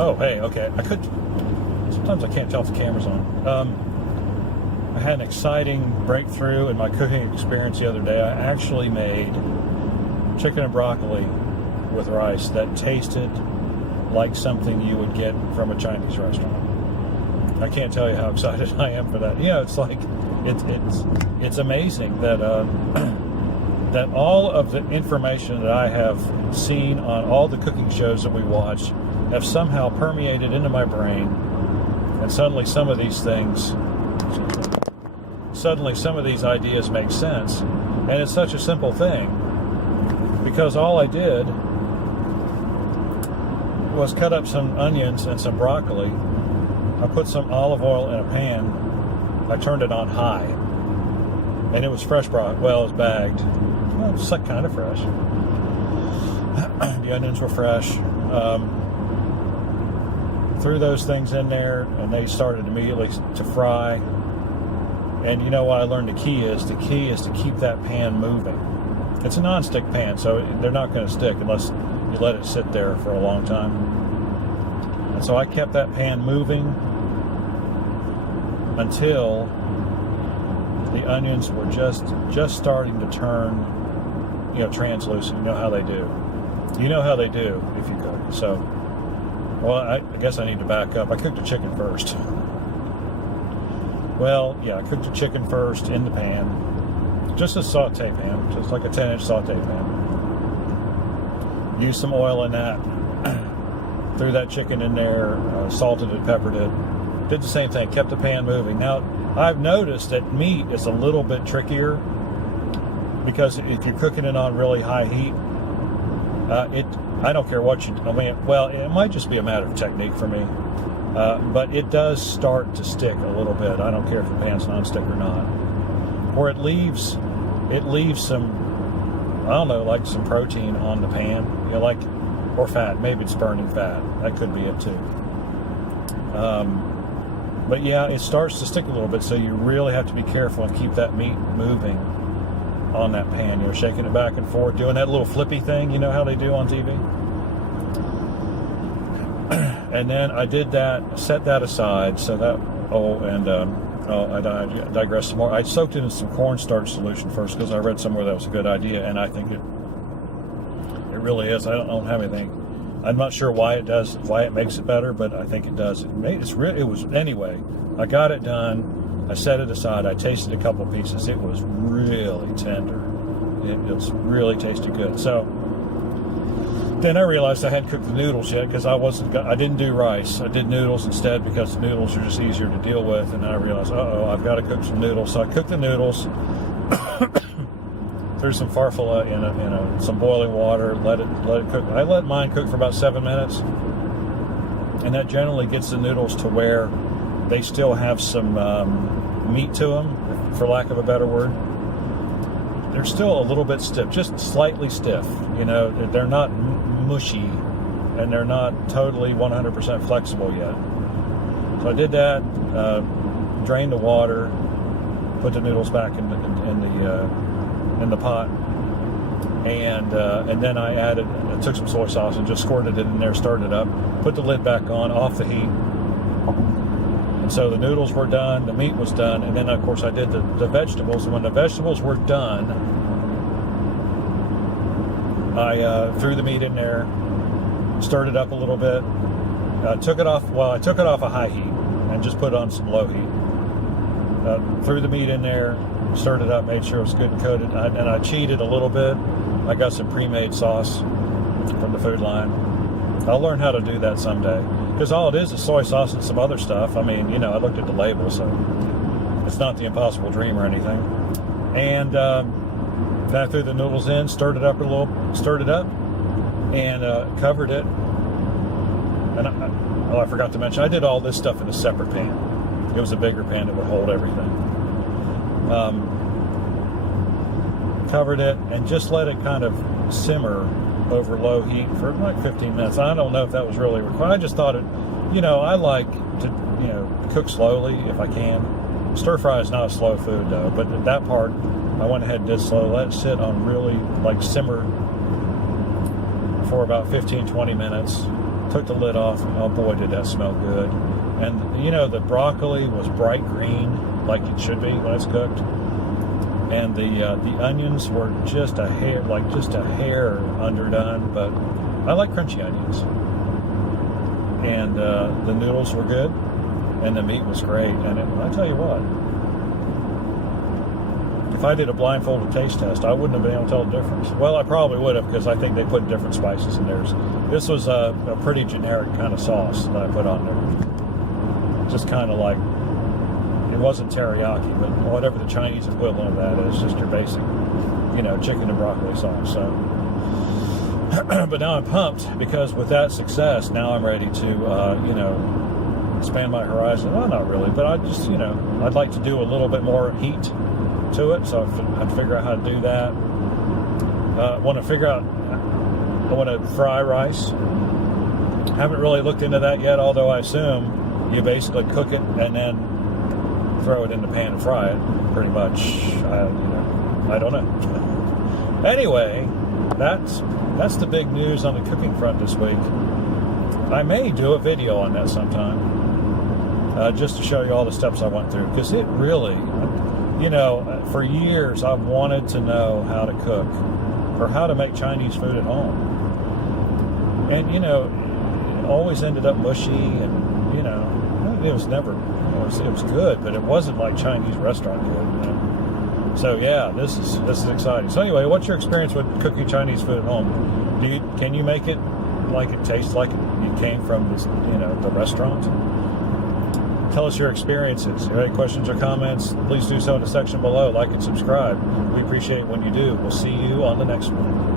Oh, hey, okay. Sometimes I can't tell if the camera's on. I had an exciting breakthrough in my cooking experience the other day. I actually made chicken and broccoli with rice that tasted like something you would get from a Chinese restaurant. I can't tell you how excited I am for that. It's like it's amazing that that all of the information that I have seen on all the cooking shows that we watch have somehow permeated into my brain, and suddenly some of these ideas make sense. And it's such a simple thing, because all I did was cut up some onions and some broccoli. I put some olive oil in a pan. I turned it on high, and it was fresh broccoli. Well, it was bagged. Well, it's like kind of fresh. The onions were fresh. Threw those things in there, and they started immediately to fry. And you know what I learned the key is? The key is to keep that pan moving. It's a non-stick pan, so they're not going to stick unless you let it sit there for a long time. And so I kept that pan moving until the onions were just starting to turn, translucent. You know how they do. You know how they do if you cook. So, well, I guess I need to back up. I cooked the chicken first. Well, yeah, I cooked the chicken first in the pan. Just a saute pan, just like a 10-inch saute pan. Used some oil in that. Threw that chicken in there, salted it, peppered it. Did the same thing, kept the pan moving. Now, I've noticed that meat is a little bit trickier, because if you're cooking it on really high heat, I don't care what it might just be a matter of technique for me. But it does start to stick a little bit. I don't care if the pan's non-stick or not. Or it leaves some, I don't know, like some protein on the pan, or fat. Maybe it's burning fat. That could be it too. But yeah, it starts to stick a little bit, so you really have to be careful and keep that meat moving on that pan. Shaking it back and forth, doing that little flippy thing, you know how they do on TV? And then I did that, set that aside, so that, I digress some more. I soaked it in some cornstarch solution first, because I read somewhere that was a good idea, and I think it really is. I don't have anything. I'm not sure why it makes it better, but I think it does. Anyway, I got it done. I set it aside. I tasted a couple pieces. It was really tender. It really tasted good. So then I realized I hadn't cooked the noodles yet, because I didn't do rice. I did noodles instead, because noodles are just easier to deal with. And then I realized, I've got to cook some noodles. So I cooked the noodles, threw some farfalle in some boiling water, let it cook. I let mine cook for about 7 minutes, and that generally gets the noodles to where they still have some meat to them, for lack of a better word. They're still a little bit stiff, just slightly stiff. They're not mushy, and they're not totally 100% flexible yet. So I did that, drained the water, put the noodles back in the pot, and then I took some soy sauce and just squirted it in there, started it up, put the lid back on, off the heat. And so the noodles were done, the meat was done, and then of course I did the vegetables. And when the vegetables were done, I threw the meat in there, stirred it up a little bit, took it off a high heat and just put it on some low heat. Threw the meat in there, stirred it up, made sure it was good and coated, and I cheated a little bit. I got some pre-made sauce from the Food Line. I'll learn how to do that someday, because all it is soy sauce and some other stuff. I looked at the label, so it's not the Impossible Dream or anything. And then I threw the noodles in, stirred it up, and covered it. And I forgot to mention, I did all this stuff in a separate pan. It was a bigger pan that would hold everything. Covered it and just let it kind of simmer over low heat for like 15 minutes. I don't know if that was really required. I just thought it, I like to, cook slowly if I can. Stir fry is not a slow food though, but that part I went ahead and did slow. Let it sit on really simmer for about 15-20 minutes. Took the lid off. Oh boy, did that smell good. And you know, the broccoli was bright green, like it should be when it's cooked. And the onions were just a hair underdone, but I like crunchy onions. And the noodles were good, and the meat was great. And I tell you what, if I did a blindfolded taste test, I wouldn't have been able to tell the difference. Well, I probably would have, because I think they put different spices in theirs. This was a pretty generic kind of sauce that I put on there. Just kind of like, it wasn't teriyaki, but whatever the Chinese equivalent of that is, just your basic, you know, chicken and broccoli sauce. So, but now I'm pumped, because with that success, now I'm ready to, you know, expand my horizon. Well, not really, but I just, you know, I'd like to do a little bit more heat to it, so I'd figure out how to do that. I want to fry rice. Haven't really looked into that yet, although I assume you basically cook it and then throw it in the pan and fry it, pretty much. I don't know. Anyway, that's the big news on the cooking front this week. I may do a video on that sometime, just to show you all the steps I went through, because it really, you know, for years I've wanted to know how to cook, or how to make Chinese food at home. And, you know, it always ended up mushy, and, you know, it was never, it was good, but it wasn't like Chinese restaurant good, you know? So yeah, this is exciting. So anyway, what's your experience with cooking Chinese food at home? Can you make it like it tastes like it came from this, you know, the restaurant? Tell us your experiences. If you have any questions or comments, please do so in the section below. Like and subscribe. We appreciate it when you do. We'll see you on the next one.